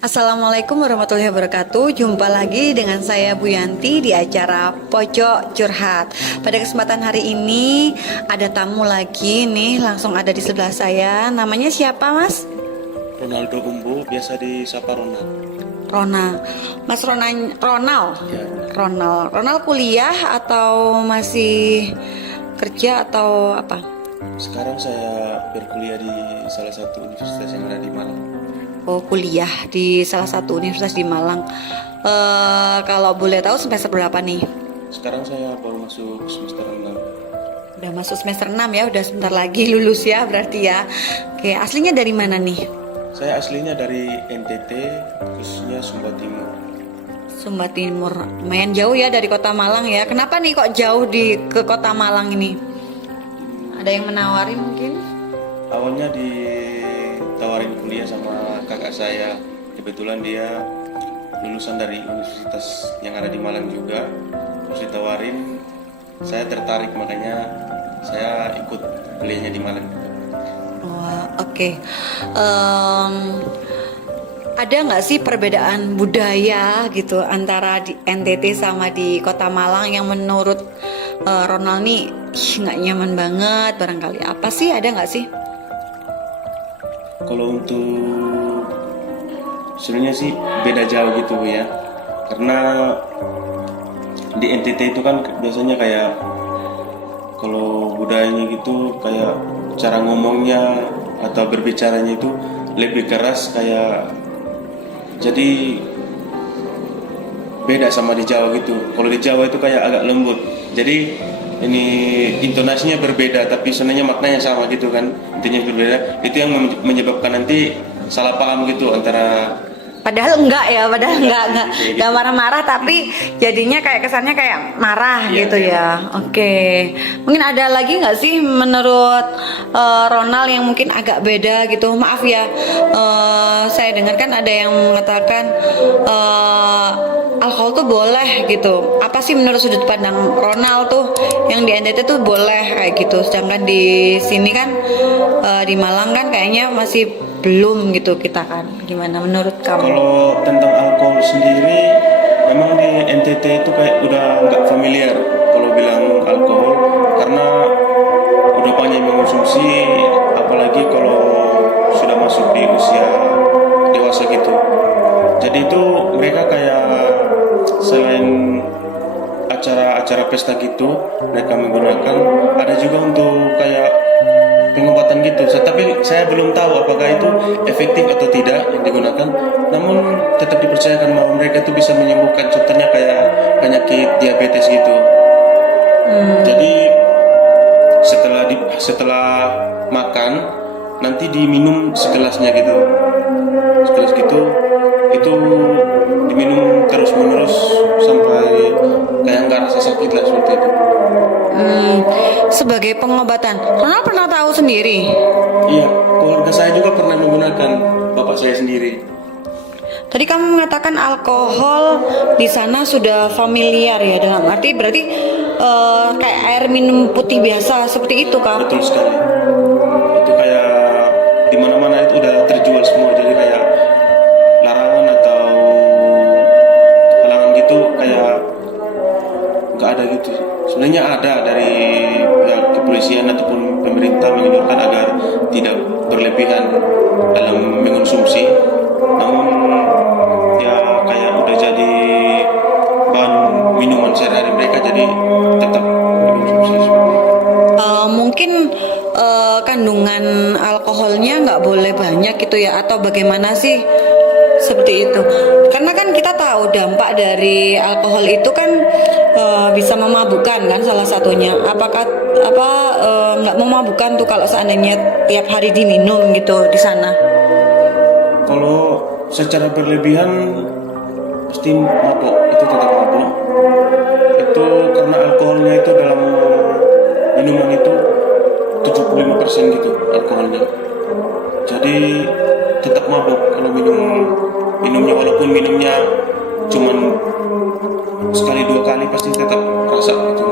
Assalamualaikum warahmatullahi wabarakatuh. Jumpa lagi dengan saya Bu Yanti di acara Pojok Curhat. Pada kesempatan hari ini ada tamu lagi nih, langsung ada di sebelah saya. Namanya siapa, Mas? Ronaldo Umbu, biasa disapa Ronald. Ronald. Mas Ronald. Ya, Ronald kuliah atau masih kerja atau apa? sekarang saya berkuliah di salah satu universitas yang ada di Malang. Oh, kuliah di salah satu universitas di Malang. Kalau boleh tahu semester berapa nih? Sekarang saya baru masuk semester 6. Udah masuk semester 6 ya, udah sebentar lagi lulus ya berarti ya. Oke, aslinya dari mana nih? Saya aslinya dari NTT, khususnya Sumba Timur. Sumba Timur. Lumayan jauh ya dari kota Malang ya. Kenapa nih kok jauh ke kota Malang ini? Ada yang menawari mungkin? Awalnya ditawarin kuliah sama kakak saya. Kebetulan dia lulusan dari universitas yang ada di Malang juga. Terus ditawarin, saya tertarik, makanya saya ikut kuliahnya di Malang. Wah, oke. Ada nggak sih perbedaan budaya gitu antara di NTT sama di Kota Malang yang menurut Ronald nih nggak nyaman banget barangkali? Apa sih, ada nggak sih? Kalau untuk sebenarnya sih beda jauh gitu ya, karena di NTT itu kan biasanya kayak kalau budayanya gitu kayak cara ngomongnya atau berbicaranya itu lebih keras, kayak jadi beda sama di Jawa gitu. Kalau di Jawa itu kayak agak lembut, jadi ini intonasinya berbeda tapi sebenarnya maknanya sama gitu kan, intinya berbeda. Itu yang menyebabkan nanti salah paham gitu antara. Padahal enggak marah-marah, tapi jadinya kayak kesannya kayak marah Iya, gitu iya. ya. Oke, mungkin ada lagi nggak sih menurut Ronald yang mungkin agak beda gitu? Maaf ya, saya dengar kan ada yang mengatakan alkohol tuh boleh gitu. Apa sih menurut sudut pandang Ronald tuh yang di NTT tuh boleh kayak gitu, sedangkan di sini kan di Malang kan kayaknya masih belum gitu kita kan. Gimana menurut kamu? Kalau tentang alkohol sendiri, memang di NTT itu kayak udah nggak familiar kalau bilang alkohol, karena udah banyak yang mengonsumsi, apalagi kalau sudah masuk di usia dewasa gitu. Jadi itu mereka kayak selain acara-acara pesta gitu, mereka menggunakan, ada juga untuk kayak pengobatan gitu. Tapi saya belum tahu apakah itu efektif atau tidak yang digunakan. Namun tetap dipercayakan bahwa mereka itu bisa menyembuhkan, contohnya kayak penyakit diabetes gitu. Jadi setelah makan nanti diminum segelasnya gitu, segelas gitu, itu diminum terus menerus sampai kayak nggak rasa sakit lah, seperti itu. Sebagai pengobatan, Ronald pernah tahu sendiri. Iya, keluarga saya juga pernah menggunakan, bapak saya sendiri. Tadi kamu mengatakan alkohol di sana sudah familiar ya, dengan arti berarti kayak air minum putih biasa seperti itu kah? Betul sekali. Itu kayak di mana-mana itu udah terjual semua, jadi kayak larangan atau halangan gitu kayak nggak ada gitu. Sebenarnya ada dari pihak kepolisian ataupun pemerintah menganjurkan agar tidak berlebihan dalam mengonsumsi. Namun ya kayak udah jadi bahan minuman sehari-hari mereka, jadi tetap dikonsumsi. Mungkin kandungan alkoholnya nggak boleh banyak gitu ya, atau bagaimana sih seperti itu? Karena kan kita tahu dampak dari alkohol itu kan bisa memabukkan kan salah satunya. Apakah nggak memabukkan tuh kalau seandainya tiap hari diminum gitu di sana? Kalau secara berlebihan pasti mabok, itu tetap mabok. Itu karena alkoholnya itu dalam minuman itu 75% gitu alkoholnya. Jadi tetap mabok kalau minumnya, walaupun minumnya cuman sekali dua kali pasti tetap rasa gitu.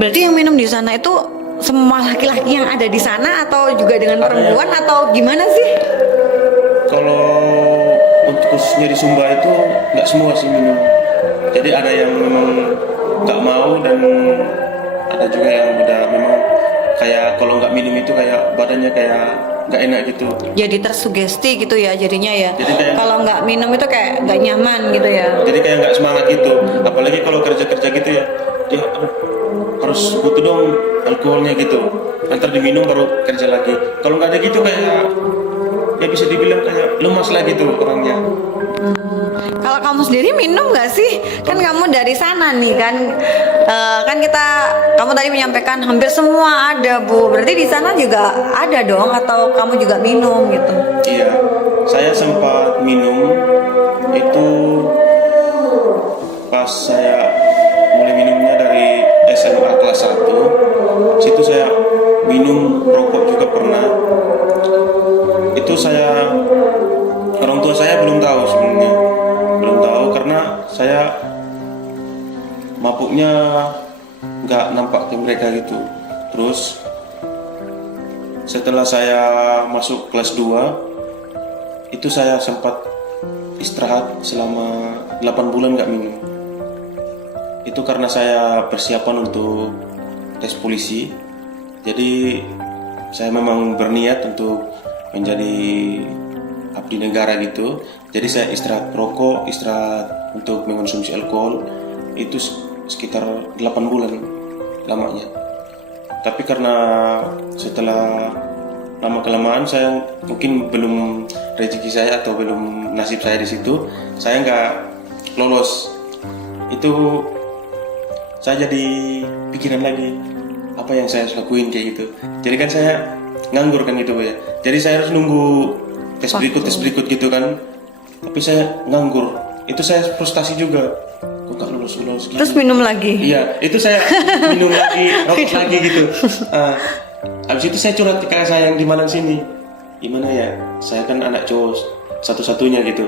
Berarti yang minum di sana itu semua laki-laki yang ada di sana atau juga dengan perempuan atau gimana sih? Kalau khususnya di Sumba itu nggak semua sih minum. Jadi ada yang memang nggak mau dan ada juga yang udah memang kayak kalau nggak minum itu kayak badannya kayak nggak enak gitu. Jadi tersugesti gitu ya jadinya ya. Jadi kayak- Kalau nggak minum itu kayak nggak nyaman gitu ya. Jadi kayak nggak semangat gitu. Apalagi kalau kerja-kerja gitu ya, dia harus butuh dong alkoholnya gitu. Nanti diminum baru kerja lagi. Kalau nggak ada gitu kayak ya bisa dibilang kayak lemas lagi tuh orangnya. Kalau kamu sendiri minum nggak sih? Kan kamu dari sana nih kan, kan kamu tadi menyampaikan hampir semua ada Bu. Berarti di sana juga ada dong atau kamu juga minum gitu? Iya, saya sempat minum itu pas saya mulai minumnya dari SMA kelas 1. Situ saya minum rokok juga pernah. Itu orang tua saya belum tahu sebenarnya. Belum tahu karena saya mabuknya nggak nampak ke mereka gitu. Terus setelah saya masuk kelas 2 itu saya sempat istirahat selama 8 bulan nggak minum. Itu karena saya persiapan untuk tes polisi. Jadi saya memang berniat untuk menjadi abdi negara gitu. Jadi saya istirahat rokok, istirahat untuk mengonsumsi alkohol itu sekitar 8 bulan lamanya. Tapi karena setelah lama kelamaan saya mungkin belum rezeki saya atau belum nasib saya di situ, saya nggak lolos. Itu saya jadi pikiran lagi apa yang saya harus lakuin kayak gitu. Jadi kan saya nganggur kan gitu ya. Jadi saya harus nunggu tes berikut gitu kan. Tapi saya nganggur. Itu saya frustasi juga. Kok nggak lulus gitu. Terus minum lagi? Iya, itu saya minum lagi, rokok lagi gitu. Habis itu saya curhat ke kakak saya yang di Malang sini. Gimana ya? Saya kan anak cowok satu-satunya gitu.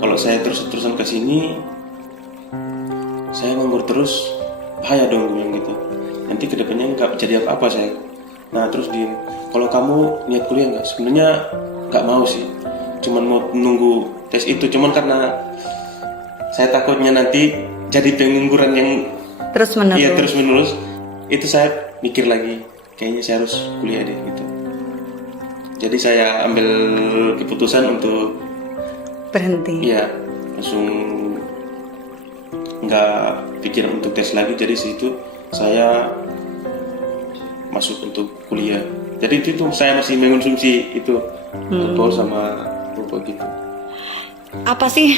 Kalau saya terus-terusan ke sini, saya nganggur terus, bahaya dong gue bilang gitu. Nanti kedepannya nggak jadi apa-apa saya. Nah terus kalau kamu niat kuliah nggak? Sebenarnya nggak mau sih. Cuman mau nunggu tes itu. Cuman karena saya takutnya nanti jadi pengangguran yang Terus menerus. iya terus menerus. Itu saya mikir lagi. Kayaknya saya harus kuliah deh gitu. Jadi saya ambil keputusan untuk Berhenti. iya langsung nggak pikir untuk tes lagi. Jadi situ saya masuk untuk kuliah. Jadi itu saya masih mengonsumsi itu alkohol sama rokok gitu. Apa sih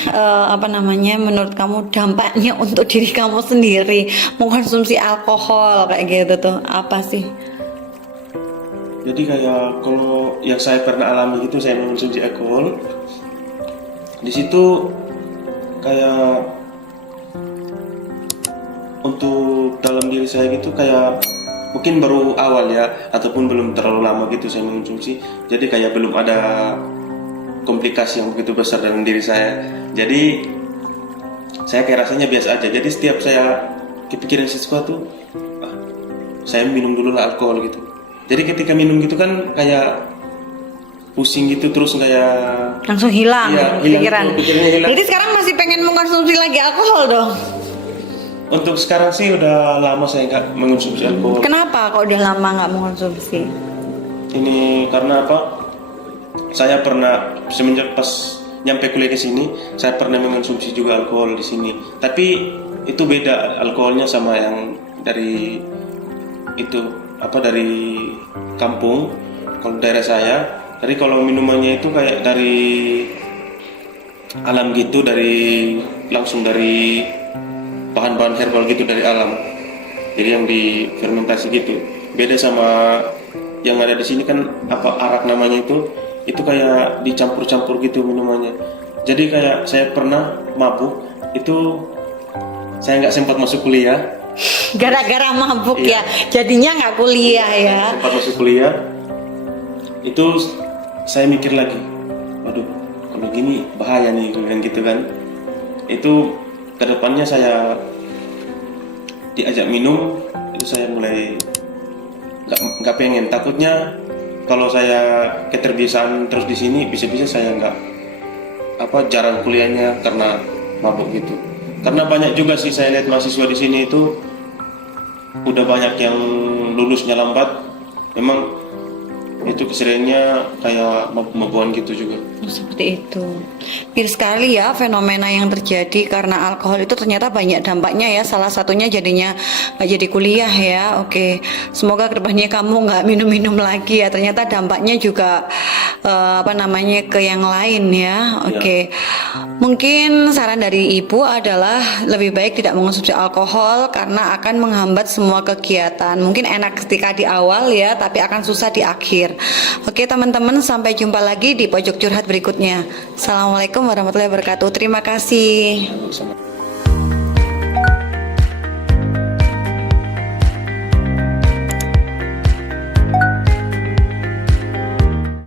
menurut kamu dampaknya untuk diri kamu sendiri mengkonsumsi alkohol kayak gitu tuh apa sih? Jadi kayak kalau yang saya pernah alami itu saya mengonsumsi alkohol. Di situ kayak untuk dalam diri saya gitu kayak mungkin baru awal ya ataupun belum terlalu lama gitu saya mengonsumsi. Jadi kayak belum ada komplikasi yang begitu besar dalam diri saya. Jadi saya kayak rasanya biasa aja. Jadi setiap saya kepikiran sesuatu, saya minum dulu lah alkohol gitu. Jadi ketika minum gitu kan kayak pusing gitu terus kayak Langsung hilang, iya, pikiran. pikirannya hilang. Jadi sekarang masih pengen mengkonsumsi lagi alkohol dong? Untuk sekarang sih udah lama saya nggak mengonsumsi alkohol. Kenapa kok udah lama nggak mengkonsumsi? Ini karena apa? Saya pernah semenjak pas nyampe kuliah ke sini, saya pernah mengonsumsi juga alkohol di sini. Tapi itu beda alkoholnya sama yang dari dari kampung. Kalau daerah saya, jadi kalau minumannya itu kayak dari alam gitu, langsung dari bahan-bahan herbal gitu dari alam. Jadi yang difermentasi gitu. Beda sama yang ada di sini kan arak namanya itu kayak dicampur-campur gitu minumannya. Jadi kayak saya pernah mabuk itu saya nggak sempat masuk kuliah. Gara-gara mabuk Iya. ya, jadinya nggak kuliah ya. Sempat masuk kuliah itu saya mikir lagi, waduh kalau gini bahaya nih kan gitu kan. Itu kedepannya saya diajak minum itu saya mulai nggak pengen, takutnya kalau saya keterbiasaan terus di sini bisa-bisa saya jarang kuliahnya karena mabuk gitu. Karena banyak juga sih saya lihat mahasiswa di sini itu udah banyak yang lulusnya lambat. Memang itu keseringannya kayak mabuk-mabukan gitu juga. Seperti itu. Miris sekali ya fenomena yang terjadi karena alkohol itu ternyata banyak dampaknya ya. Salah satunya jadinya nggak jadi kuliah ya. Oke, semoga kedepannya kamu nggak minum-minum lagi ya. Ternyata dampaknya juga ke yang lain ya. Oke, mungkin saran dari ibu adalah lebih baik tidak mengonsumsi alkohol karena akan menghambat semua kegiatan. Mungkin enak ketika di awal ya, tapi akan susah di akhir. Oke teman-teman, sampai jumpa lagi di pojok curhat berikutnya. Assalamualaikum warahmatullahi wabarakatuh. Terima kasih. Sama.